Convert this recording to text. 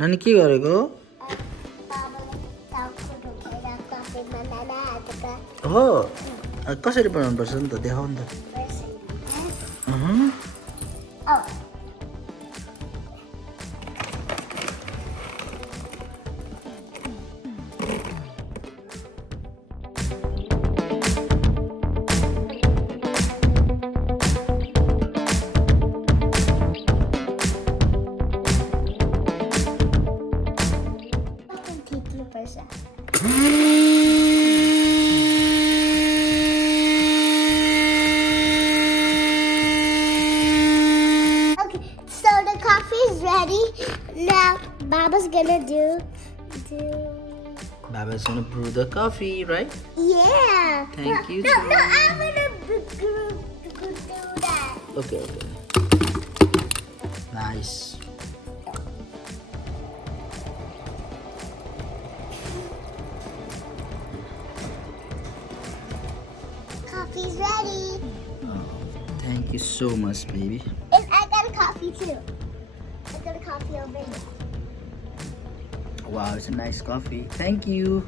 नानी के गरेको हो कसरी बनाउनु पर्छ नि त देखाउ नि त Ready? Now, Baba's gonna do. Baba's gonna brew the coffee, right? Yeah. Thank you, No, John. I'm gonna do that. Okay. Nice. Coffee's ready. Oh, thank you so much, baby. And I got a coffee too. I got a coffee over here. Wow, it's a nice coffee. Thank you.